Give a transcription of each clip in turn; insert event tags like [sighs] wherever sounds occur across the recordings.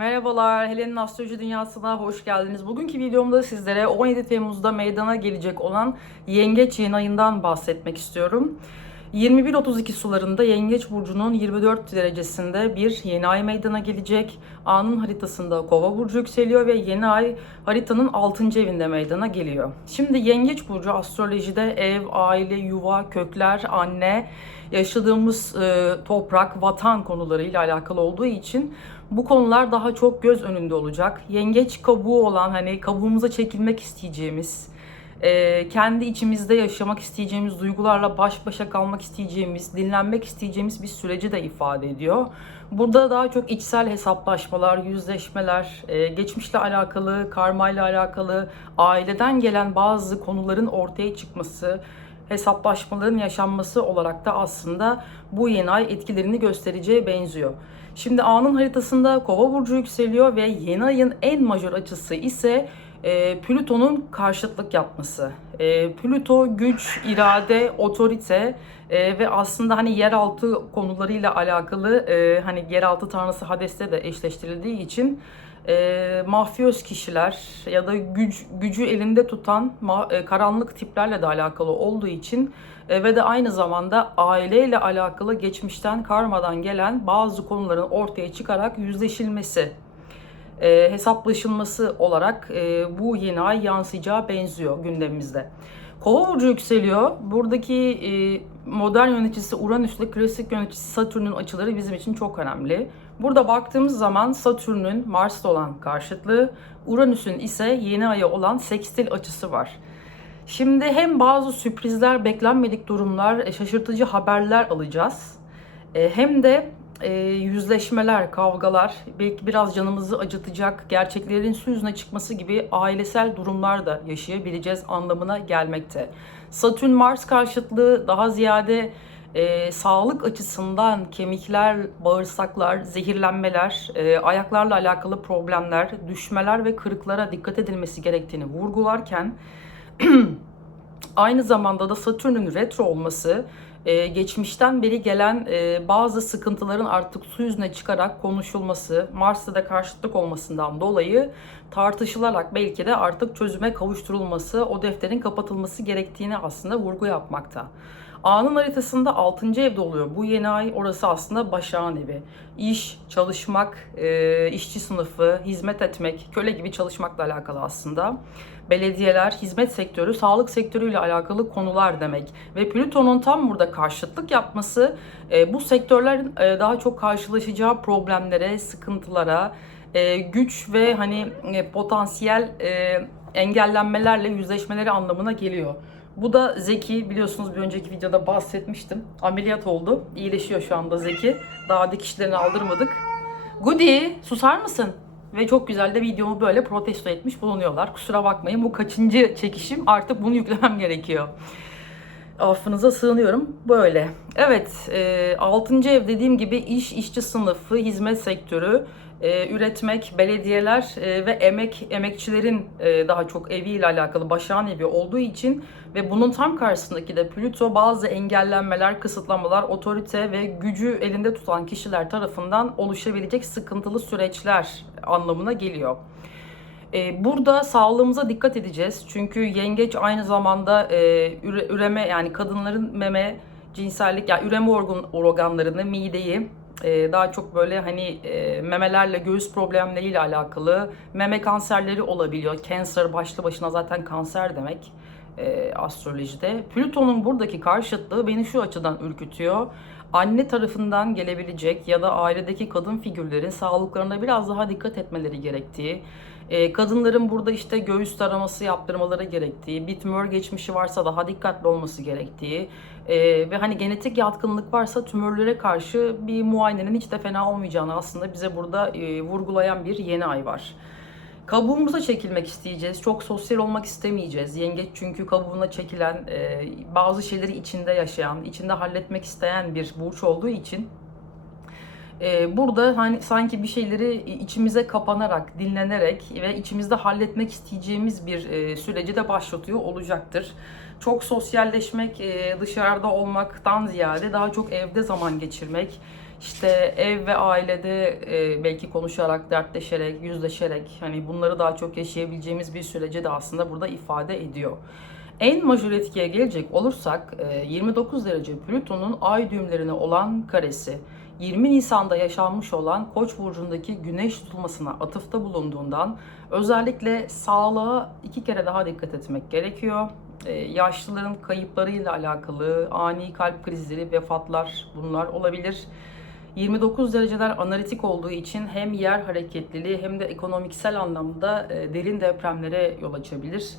Merhabalar, Helen'in Astroloji Dünyası'na hoş geldiniz. Bugünkü videomda sizlere 17 Temmuz'da meydana gelecek olan Yengeç yeni ayından bahsetmek istiyorum. 21.32 sularında Yengeç Burcu'nun 24 derecesinde bir yeni ay meydana gelecek. Anın haritasında Kova Burcu yükseliyor ve yeni ay haritanın 6. evinde meydana geliyor. Şimdi Yengeç Burcu astrolojide ev, aile, yuva, kökler, anne, yaşadığımız e, toprak, vatan konularıyla alakalı olduğu için bu konular daha çok göz önünde olacak. Yengeç kabuğu olan hani kabuğumuza çekilmek isteyeceğimiz, e, kendi içimizde yaşamak isteyeceğimiz, duygularla baş başa kalmak isteyeceğimiz, dinlenmek isteyeceğimiz bir süreci de ifade ediyor. Burada daha çok içsel hesaplaşmalar, yüzleşmeler, e, geçmişle alakalı, karmayla alakalı, aileden gelen bazı konuların ortaya çıkması, hesaplaşmaların yaşanması olarak da aslında bu yeni ay etkilerini göstereceğe benziyor. Şimdi A'nın haritasında Kova burcu yükseliyor ve yeni ayın en majör açısı ise e, Plüton'un karşıtlık yapması. E, Plüto güç, irade, otorite e, ve aslında hani yeraltı konularıyla alakalı e, hani yeraltı tanrısı Hades'te de eşleştirildiği için e, mafyöz kişiler ya da güç, gücü elinde tutan ma, e, karanlık tiplerle de alakalı olduğu için e, ve de aynı zamanda aileyle alakalı geçmişten karmadan gelen bazı konuların ortaya çıkarak yüzleşilmesi e, hesaplaşılması olarak e, bu yeni ay yansıyacağı benziyor gündemimizde. Kova burcu yükseliyor. Buradaki e, modern yöneticisi Uranüs'le klasik yöneticisi Satürn'ün açıları bizim için çok önemli. Burada baktığımız zaman Satürn'ün Mars'ta olan karşıtlığı, Uranüs'ün ise yeni aya olan sekstil açısı var. Şimdi hem bazı sürprizler, beklenmedik durumlar, e, şaşırtıcı haberler alacağız. E, hem de e, yüzleşmeler, kavgalar, belki biraz canımızı acıtacak, gerçeklerin su yüzüne çıkması gibi ailesel durumlar da yaşayabileceğiz anlamına gelmekte. Satürn-Mars karşıtlığı daha ziyade e, sağlık açısından kemikler, bağırsaklar, zehirlenmeler, e, ayaklarla alakalı problemler, düşmeler ve kırıklara dikkat edilmesi gerektiğini vurgularken [clears throat] aynı zamanda da Satürn'ün retro olması e, geçmişten beri gelen e, bazı sıkıntıların artık su yüzüne çıkarak konuşulması, Mars'ta da karşıtlık olmasından dolayı tartışılarak belki de artık çözüme kavuşturulması, o defterin kapatılması gerektiğini aslında vurgu yapmakta. A'nın haritasında 6. evde oluyor. Bu yeni ay orası aslında başağın evi. İş, çalışmak, e, işçi sınıfı, hizmet etmek, köle gibi çalışmakla alakalı aslında. Belediyeler, hizmet sektörü, sağlık sektörüyle alakalı konular demek. Ve Plüton'un tam burada karşıtlık yapması e, bu sektörlerin e, daha çok karşılaşacağı problemlere, sıkıntılara, e, güç ve hani potansiyel engellenmelerle yüzleşmeleri anlamına geliyor. Bu da Zeki biliyorsunuz bir önceki videoda bahsetmiştim. Ameliyat oldu. İyileşiyor şu anda Zeki. Daha dikişlerini aldırmadık. Goody susar mısın? Ve çok güzel de videomu böyle protesto etmiş bulunuyorlar. Kusura bakmayın bu kaçıncı çekişim artık bunu yüklemem gerekiyor. Affınıza sığınıyorum. Böyle. Evet, e, 6. ev dediğim gibi iş, işçi sınıfı, hizmet sektörü, e, üretmek, belediyeler e, ve emek emekçilerin e, daha çok eviyle alakalı başağın evi olduğu için ve bunun tam karşısındaki de Plüto bazı engellenmeler, kısıtlamalar, otorite ve gücü elinde tutan kişiler tarafından oluşabilecek sıkıntılı süreçler anlamına geliyor. E, burada sağlığımıza dikkat edeceğiz. Çünkü yengeç aynı zamanda e, üre, üreme yani kadınların meme, cinsellik yani üreme organ, organlarını, mideyi e, daha çok böyle hani e, memelerle göğüs problemleriyle alakalı meme kanserleri olabiliyor. Cancer başlı başına zaten kanser demek e, astrolojide. Plüton'un buradaki karşıtlığı beni şu açıdan ürkütüyor. Anne tarafından gelebilecek ya da ailedeki kadın figürlerin sağlıklarına biraz daha dikkat etmeleri gerektiği, e, kadınların burada işte göğüs taraması yaptırmaları gerektiği, bir tümör geçmişi varsa daha dikkatli olması gerektiği e, ve hani genetik yatkınlık varsa tümörlere karşı bir muayenenin hiç de fena olmayacağını aslında bize burada e, vurgulayan bir yeni ay var. Kabuğumuza çekilmek isteyeceğiz. Çok sosyal olmak istemeyeceğiz. Yengeç çünkü kabuğuna çekilen, e, bazı şeyleri içinde yaşayan, içinde halletmek isteyen bir burç olduğu için e, burada hani sanki bir şeyleri içimize kapanarak, dinlenerek ve içimizde halletmek isteyeceğimiz bir e, süreci de başlatıyor olacaktır. Çok sosyalleşmek, e, dışarıda olmaktan ziyade daha çok evde zaman geçirmek, işte ev ve ailede e, belki konuşarak, dertleşerek, yüzleşerek hani bunları daha çok yaşayabileceğimiz bir süreci de aslında burada ifade ediyor. En majör etkiye gelecek olursak e, 29 derece Plüton'un ay düğümlerine olan karesi 20 Nisan'da yaşanmış olan Koç burcundaki güneş tutulmasına atıfta bulunduğundan özellikle sağlığa iki kere daha dikkat etmek gerekiyor. Ee, yaşlıların kayıplarıyla alakalı ani kalp krizleri, vefatlar bunlar olabilir. 29 dereceler analitik olduğu için hem yer hareketliliği hem de ekonomiksel anlamda e, derin depremlere yol açabilir.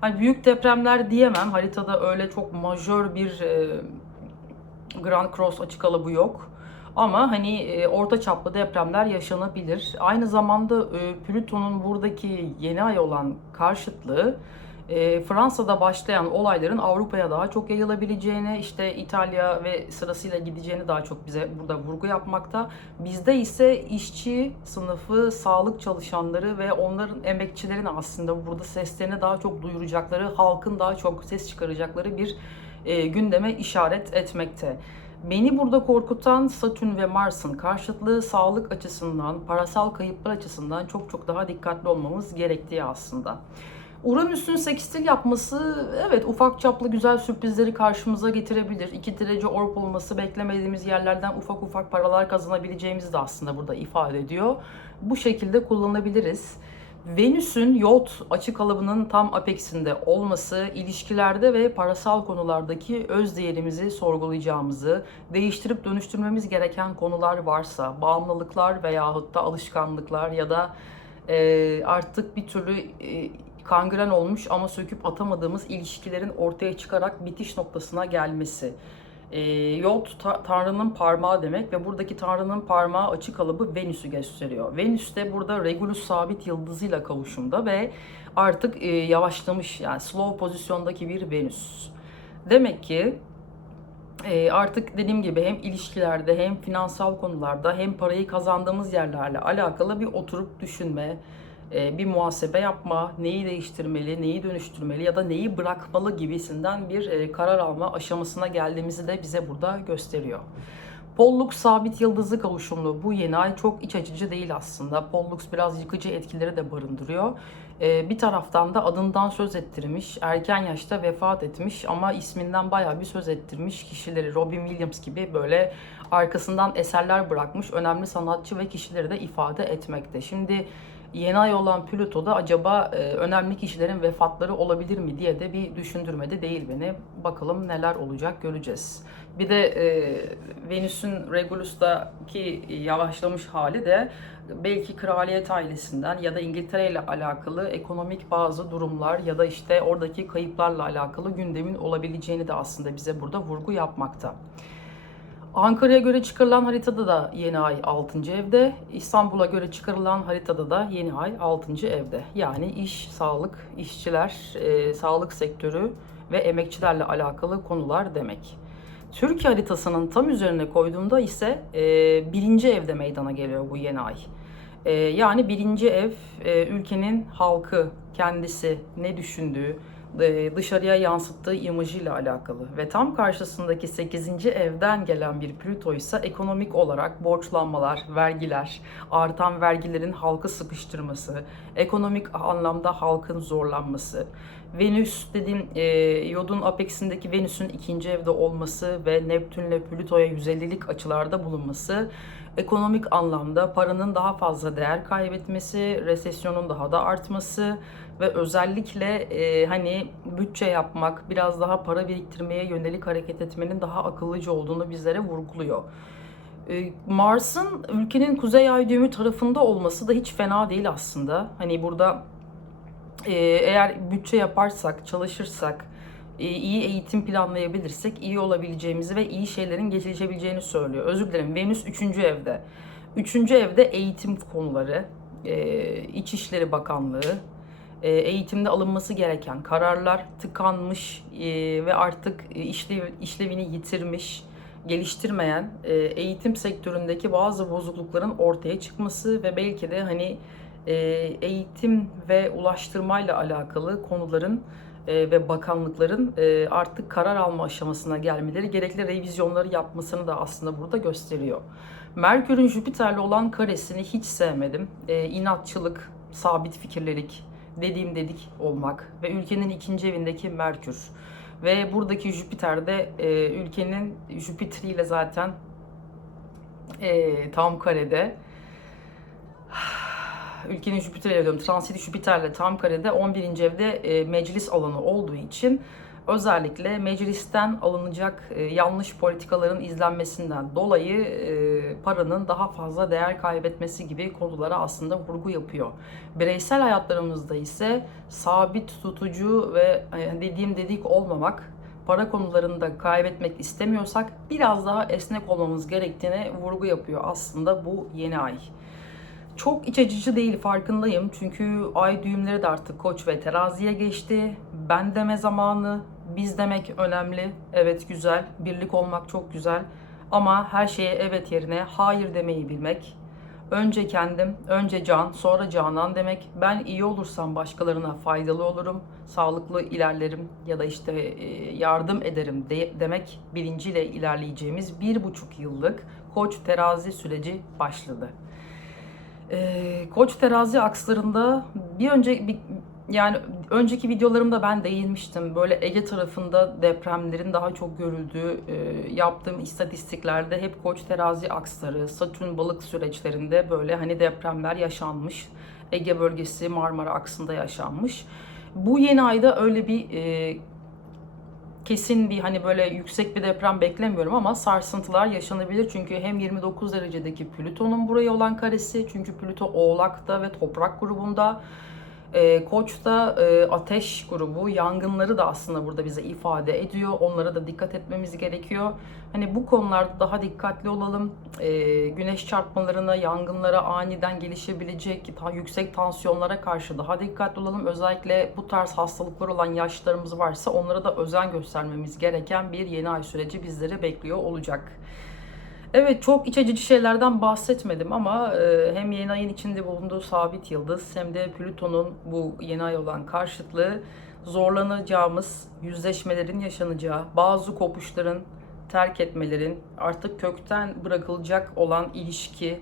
Hani büyük depremler diyemem. Haritada öyle çok majör bir e, Grand Cross açık alanı yok. Ama hani e, orta çaplı depremler yaşanabilir. Aynı zamanda e, Plüton'un buradaki yeni ay olan karşıtlığı e, Fransa'da başlayan olayların Avrupa'ya daha çok yayılabileceğini, işte İtalya ve sırasıyla gideceğini daha çok bize burada vurgu yapmakta. Bizde ise işçi sınıfı, sağlık çalışanları ve onların emekçilerin aslında burada seslerini daha çok duyuracakları, halkın daha çok ses çıkaracakları bir e, gündeme işaret etmekte. Beni burada korkutan Satürn ve Mars'ın karşıtlığı sağlık açısından, parasal kayıplar açısından çok çok daha dikkatli olmamız gerektiği aslında. Uranüs'ün sekstil yapması evet ufak çaplı güzel sürprizleri karşımıza getirebilir. İki derece orb olması beklemediğimiz yerlerden ufak ufak paralar kazanabileceğimizi de aslında burada ifade ediyor. Bu şekilde kullanabiliriz. Venüs'ün yot açık kalıbının tam apeksinde olması ilişkilerde ve parasal konulardaki öz değerimizi sorgulayacağımızı, değiştirip dönüştürmemiz gereken konular varsa, bağımlılıklar veyahut da alışkanlıklar ya da e, artık bir türlü e, kangren olmuş ama söküp atamadığımız ilişkilerin ortaya çıkarak bitiş noktasına gelmesi. E, Yod ta- Tanrı'nın parmağı demek ve buradaki Tanrı'nın parmağı açık kalıbı Venüs'ü gösteriyor. Venüs de burada Regulus sabit yıldızıyla kavuşumda ve artık e, yavaşlamış yani slow pozisyondaki bir Venüs. Demek ki e, artık dediğim gibi hem ilişkilerde hem finansal konularda hem parayı kazandığımız yerlerle alakalı bir oturup düşünme, bir muhasebe yapma, neyi değiştirmeli, neyi dönüştürmeli ya da neyi bırakmalı gibisinden bir e, karar alma aşamasına geldiğimizi de bize burada gösteriyor. Pollux sabit yıldızı kavuşumlu bu yeni ay çok iç açıcı değil aslında. Pollux biraz yıkıcı etkileri de barındırıyor. Ee, bir taraftan da adından söz ettirmiş, erken yaşta vefat etmiş ama isminden bayağı bir söz ettirmiş kişileri Robin Williams gibi böyle arkasından eserler bırakmış önemli sanatçı ve kişileri de ifade etmekte. Şimdi yeni ay olan Plüto'da acaba e, önemli kişilerin vefatları olabilir mi diye de bir düşündürmedi değil beni. Bakalım neler olacak göreceğiz. Bir de e, Venüs'ün Regulus'taki yavaşlamış hali de belki kraliyet ailesinden ya da İngiltere ile alakalı ekonomik bazı durumlar ya da işte oradaki kayıplarla alakalı gündemin olabileceğini de aslında bize burada vurgu yapmakta. Ankara'ya göre çıkarılan haritada da yeni ay 6. evde. İstanbul'a göre çıkarılan haritada da yeni ay 6. evde. Yani iş, sağlık, işçiler, e, sağlık sektörü ve emekçilerle alakalı konular demek. Türkiye haritasının tam üzerine koyduğunda ise e, birinci evde meydana geliyor bu yeni ay. E, yani birinci ev e, ülkenin halkı, kendisi ne düşündüğü, dışarıya yansıttığı imajıyla alakalı ve tam karşısındaki 8. evden gelen bir Plüto ise ekonomik olarak borçlanmalar, vergiler, artan vergilerin halkı sıkıştırması, ekonomik anlamda halkın zorlanması, Venüs dediğim e, yodun apeksindeki Venüs'ün ikinci evde olması ve Neptünle Plüto'ya 150'lik açılarda bulunması ekonomik anlamda paranın daha fazla değer kaybetmesi, resesyonun daha da artması ve özellikle e, hani bütçe yapmak, biraz daha para biriktirmeye yönelik hareket etmenin daha akıllıca olduğunu bizlere vurguluyor. E, Mars'ın ülkenin kuzey ay düğümü tarafında olması da hiç fena değil aslında. Hani burada e, eğer bütçe yaparsak, çalışırsak, e, iyi eğitim planlayabilirsek iyi olabileceğimizi ve iyi şeylerin geçilebileceğini söylüyor. Özür dilerim. Venüs 3. evde. 3. evde eğitim konuları, İçişleri Bakanlığı, e, eğitimde alınması gereken kararlar tıkanmış ve artık işlev, işlevini yitirmiş, geliştirmeyen eğitim sektöründeki bazı bozuklukların ortaya çıkması ve belki de hani eğitim ve ulaştırmayla alakalı konuların e, ve bakanlıkların e, artık karar alma aşamasına gelmeleri, gerekli revizyonları yapmasını da aslında burada gösteriyor. Merkür'ün Jüpiter'le olan karesini hiç sevmedim. İnatçılık, sabit fikirlilik, dediğim dedik olmak ve ülkenin ikinci evindeki Merkür. Ve buradaki Jüpiter de e, ülkenin Jüpiter ile zaten e, tam karede. [sighs] Ülkenin Jüpiter diyorum. Transit Jüpiter'le tam karede 11. evde e, meclis alanı olduğu için özellikle meclisten alınacak e, yanlış politikaların izlenmesinden dolayı e, paranın daha fazla değer kaybetmesi gibi konulara aslında vurgu yapıyor. Bireysel hayatlarımızda ise sabit tutucu ve e, dediğim dedik olmamak para konularında kaybetmek istemiyorsak biraz daha esnek olmamız gerektiğine vurgu yapıyor aslında bu yeni ay. Çok iç açıcı değil farkındayım çünkü ay düğümleri de artık koç ve teraziye geçti. Ben deme zamanı, biz demek önemli. Evet güzel, birlik olmak çok güzel. Ama her şeye evet yerine hayır demeyi bilmek. Önce kendim, önce can, sonra canan demek. Ben iyi olursam başkalarına faydalı olurum, sağlıklı ilerlerim ya da işte e, yardım ederim de, demek bilinciyle ilerleyeceğimiz bir buçuk yıllık koç terazi süreci başladı. Ee, Koç terazi akslarında bir önce yani önceki videolarımda ben değinmiştim. Böyle Ege tarafında depremlerin daha çok görüldüğü e, yaptığım istatistiklerde hep Koç terazi aksları, Satürn balık süreçlerinde böyle hani depremler yaşanmış. Ege bölgesi Marmara aksında yaşanmış. Bu yeni ayda öyle bir e, kesin bir hani böyle yüksek bir deprem beklemiyorum ama sarsıntılar yaşanabilir. Çünkü hem 29 derecedeki Plüton'un buraya olan karesi çünkü Plüto Oğlak'ta ve Toprak grubunda e, Koç'ta e, ateş grubu yangınları da aslında burada bize ifade ediyor. Onlara da dikkat etmemiz gerekiyor. Hani bu konularda daha dikkatli olalım. E, güneş çarpmalarına, yangınlara aniden gelişebilecek daha yüksek tansiyonlara karşı daha dikkatli olalım. Özellikle bu tarz hastalıklar olan yaşlarımız varsa onlara da özen göstermemiz gereken bir yeni ay süreci bizleri bekliyor olacak. Evet çok iç açıcı şeylerden bahsetmedim ama e, hem yeni ayın içinde bulunduğu sabit yıldız hem de Plüton'un bu yeni ay olan karşıtlığı zorlanacağımız, yüzleşmelerin yaşanacağı, bazı kopuşların terk etmelerin, artık kökten bırakılacak olan ilişki,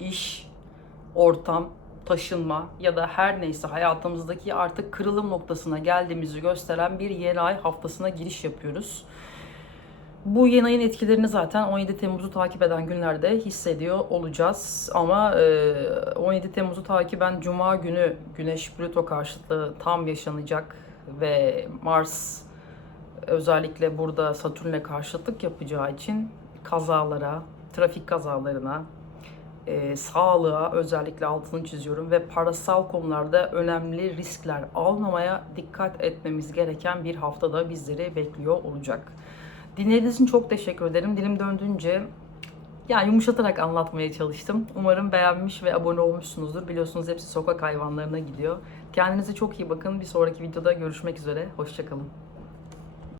iş, ortam, taşınma ya da her neyse hayatımızdaki artık kırılım noktasına geldiğimizi gösteren bir yeni ay haftasına giriş yapıyoruz. Bu yeni ayın etkilerini zaten 17 Temmuz'u takip eden günlerde hissediyor olacağız. Ama e, 17 Temmuz'u takiben Cuma günü Güneş Plüto karşıtlığı tam yaşanacak ve Mars özellikle burada Satürn'le karşıtlık yapacağı için kazalara, trafik kazalarına, e, sağlığa özellikle altını çiziyorum ve parasal konularda önemli riskler almamaya dikkat etmemiz gereken bir haftada bizleri bekliyor olacak. Dinlediğiniz için çok teşekkür ederim. Dilim döndüğünce yani yumuşatarak anlatmaya çalıştım. Umarım beğenmiş ve abone olmuşsunuzdur. Biliyorsunuz hepsi sokak hayvanlarına gidiyor. Kendinize çok iyi bakın. Bir sonraki videoda görüşmek üzere. Hoşçakalın.